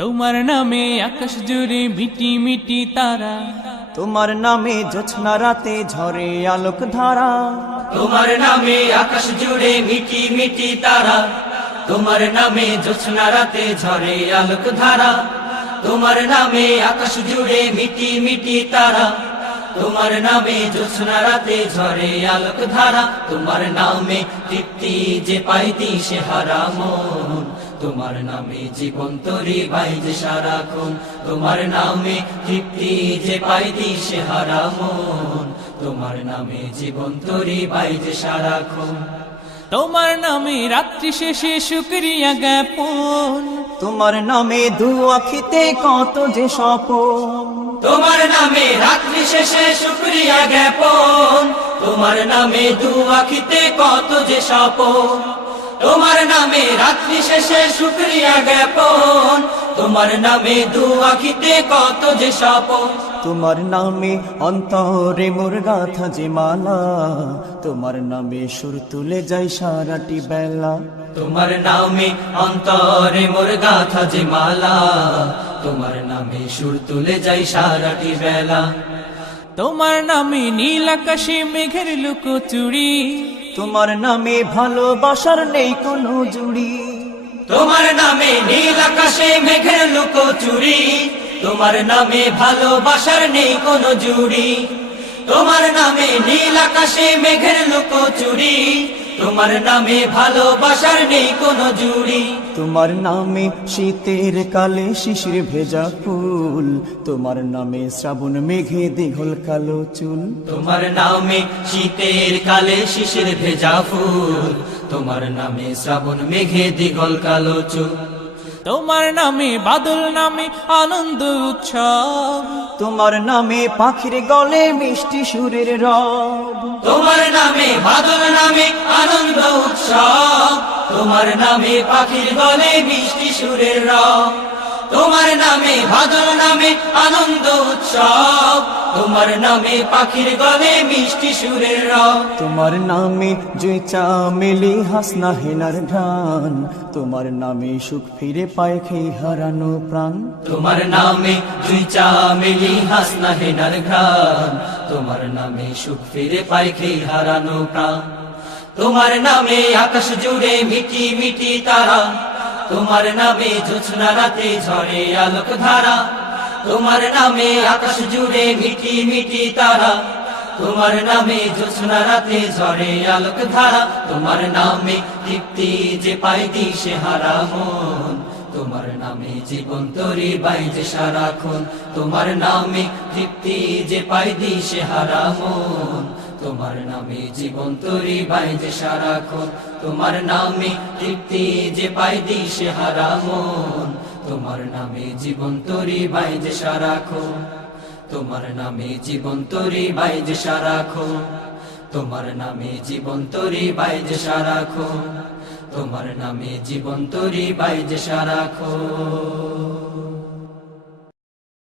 তোমার নামে আকাশ জুড়ে মিটি মিটি তারা। তোমার নামে জোছনা রাতে ঝরে আলোক ধারা। তোমার নামে আকাশ জুড়ে মিটি মিটি তারা। তোমার নামে জোছনা রাতে ঝরে আলোক ধারা। তোমার নামে আকাশ জুড়ে মিটি মিটি তারা। তোমার নামে জোছনা রাতে ঝরে আলোক ধারা। তোমার নামে তৃপ্তি যে পাইতি সে হারা মন। তোমার নামে জীবন তরি বাই যে সারাক্ষণ তোমার নামে তৃপ্তি যে পাইতি সে হারা মন। তোমার নামে জীবন তরি বাই যে সারাক্ষণ তোমার নামে রাত্রি শেষে শুক্রিয়া জ্ঞাপন। তোমার নামে দু আখিতে কত যে স্বপন। তোমার নামে রাত্রি শেষে শুক্রিয়া জ্ঞাপন। তোমার নামে দু আখিতে কত যে স্বপন। তোমার নামে রাত্রি শেষে শুক্রিয়া জ্ঞাপন। তোমার নামে দু আখিতে কত যে স্বপন। তোমার নামে অন্তরে মোর গাথা যে মালা। তোমার নামে সুর তুলে যায় সারাটি বেলা। তোমার নামে অন্তরে মোর গাথা যে মালা। তোমার নামে সুর তুলে যাই সারাটি বেলা। তোমার নামে নীল আকাশে মেঘের লুকো চুড়ি তোমার নামে ভালোবাসার নেই কোনো জুড়ি। তোমার নামে নীল আকাশে মেঘের লোক চুরি। তোমার নামে ভালোবাসার নেই কোনো জুড়ি। তোমার নামে নীল আকাশে মেঘের লোক চুরি। তোমার নামে ভালোবাসার নেই কোনো জুড়ি। তোমার নামে শীতের কালে শিশির ভেজা ফুল। তোমার নামে শ্রাবণ মেঘে দীঘল কালো চুল। তোমার নামে শীতের কালে শিশির ভেজা ফুল। তোমার নামে শ্রাবণ মেঘে দীঘল কালো চুল। তোমার নামে বাদল নামে আনন্দ উৎসব। তোমার নামে পাখির গলে মিষ্টি সুরের রব। তোমার নামে বাদল নামে আনন্দ উৎসব। তোমার নামে পাখির গলে মিষ্টি সুরের রব। তোমার নামে বাদল নামে আনন্দ উৎসব। তোমার নামে পাখির গলে মিষ্টি সুরের রব। তোমার নামে যে চামেলি হাসনা হেনার ঢান তোমার নামে সুখ ফিরে পায় খেই হারানো প্রাণ। তোমার নামে দুই চামেলি হাসনা হেনার ঘ্রাণ তোমার নামে সুখ ফিরে পায় খেই হারানো প্রাণ। তোমার নামে আকাশ জুড়ে মিটি মিটি তারা। তোমার নামে জোছনা রাতে ঝরে আলোক ধারা তোমার নামে আকাশ জুড়ে মিটি মিটি তারা। তোমার নামে জোছনা রাতে ঝরে আলোক ধারা তোমার নামে তৃপ্তি যে পাই দিশে হারা মন। তোমার নামে জীবন তরি বাই যে সারাক্ষণ। তোমার নামে তৃপ্তি যে পাই দিশে হারা মন তোমার নামে জীবন তরি বাই যে সারাক্ষণ। তোমার নামে তৃপ্তি যে পাই দিশে হারা মন তোমার নামে জীবন তরি বাই যে সারাক্ষণ। তোমার নামে জীবন তরি বাই যে সারাক্ষণ। তোমার নামে জীবন তরি বাই যে সারাক্ষণ। তোমার নামে জীবন তরি বাইজ সারাক্ষণ